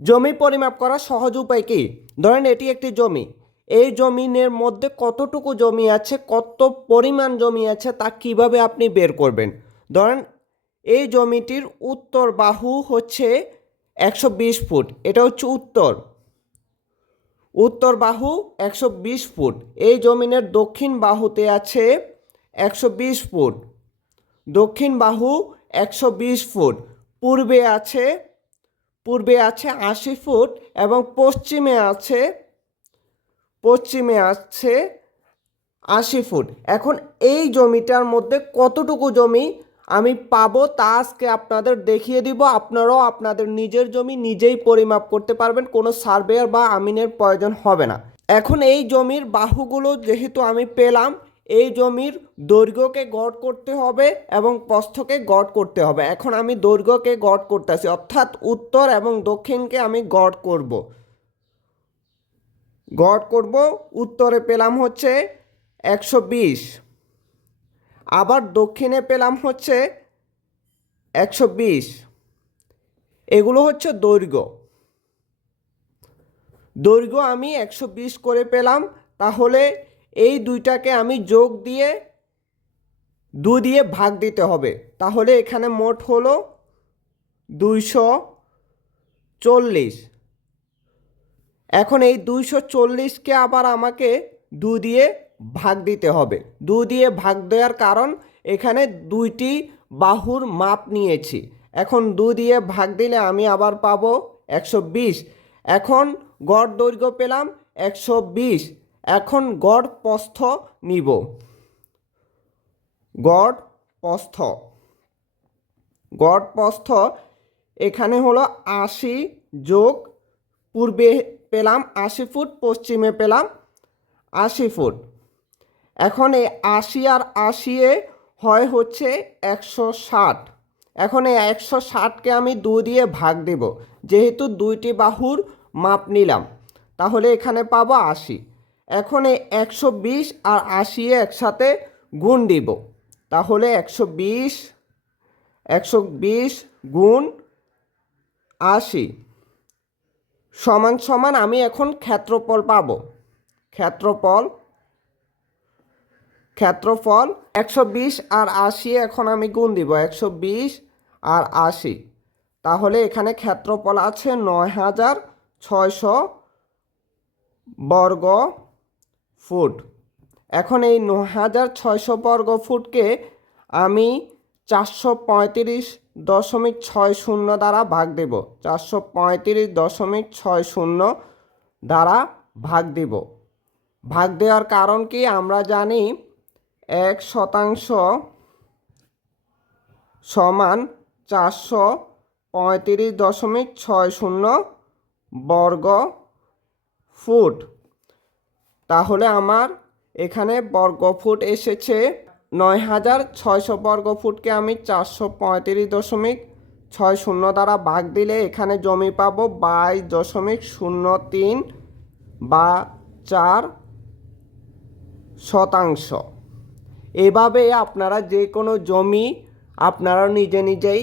জমি পরিমাপ করার সহজ উপায় কি? ধরেন এটি একটি জমি। এই জমিনের মধ্যে কতটুকু জমি আছে, কত পরিমাণ জমি আছে তা কিভাবে আপনি বের করবেন? ধরেন এই জমিটির উত্তর বাহু হচ্ছে 120 ফুট। এটা হচ্ছে উত্তর উত্তর বাহু 120 ফুট। এই জমিনের দক্ষিণ বাহুতে আছে 120 ফুট। দক্ষিণ বাহু 120 ফুট। পূর্বে আছে 80 ফুট এবং পশ্চিমে আছে 80 ফুট। এখন এই জমিটার মধ্যে কতটুকু জমি আমি পাবো তা আজকে আপনাদের দেখিয়ে দিব। আপনারাও আপনাদের নিজের জমি নিজেই পরিমাপ করতে পারবেন, কোনো সার্ভেয়ার বা আমিনের প্রয়োজন হবে না। এখন এই জমির বাহুগুলো যেহেতু আমি পেলাম, এই জমির দৈর্ঘ্যকে গড় করতে হবে এবং প্রস্থকে গড় করতে হবে। এখন আমি দৈর্ঘ্যকে গড় করতেছি, অর্থাৎ উত্তর এবং দক্ষিণকে আমি গড় করব। উত্তরে পেলাম হচ্ছে 120, আবার দক্ষিণে পেলাম হচ্ছে 120। এগুলো হচ্ছে দৈর্ঘ্য আমি 120 করে পেলাম। তাহলে এই দুইটাকে আমি যোগ দিয়ে 2 দিয়ে ভাগ দিতে হবে। তাহলে এখানে মোট হলো 240। এখন এই 240কে আবার আমাকে 2 দিয়ে ভাগ দিতে হবে। 2 দিয়ে ভাগ দেওয়ার কারণ এখানে দুইটি বাহুর মাপ নিয়েছি। এখন 2 দিয়ে ভাগ দিলে আমি আবার পাবো 120। এখন গড় দৈর্ঘ্য পেলাম 120। এখন গড় প্রস্থ নিব। গড় প্রস্থ এখানে হলো 80 যোগ পূর্বে পেলাম 80 ফুট, পশ্চিমে পেলাম 80 ফুট। এখন এই 80 আর 80 হয় হচ্ছে 160। এখন এই 160কে আমি 2 দিয়ে ভাগ দেব, যেহেতু দুইটি বাহুর মাপ নিলাম। তাহলে এখানে পাবো 80। এখন এই 120 আর 80 একসাথে গুণ দিব। তাহলে 120 গুণ 80 সমান সমান আমি এখন ক্ষেত্রফল পাবো। ক্ষেত্রফল 120 আর 80 এখন আমি গুণ দিব, 120 আর 80। তাহলে এখানে ক্ষেত্রফল আছে 9600 বর্গ ফুট। এখন এই 9600 বর্গ ফুটকে আমি 435.60 দ্বারা ভাগ দেব। 435.60 দ্বারা ভাগ দেব। ভাগ দেওয়ার কারণ কি আমরা জানি, 1% সমান 435.60 বর্গ ফুট। তাহলে আমার এখানে বর্গ ফুট এসেছে 9600 বর্গ ফুটকে আমি 435.60 দ্বারা ভাগ দিলে এখানে জমি পাবো 22.03 বা 4%। এভাবে আপনারা যে কোনো জমি আপনারা নিজেই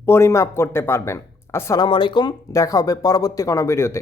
পরিমাপ করতে পারবেন। আসসালামু আলাইকুম, দেখা হবে পরবর্তী কোনো ভিডিওতে।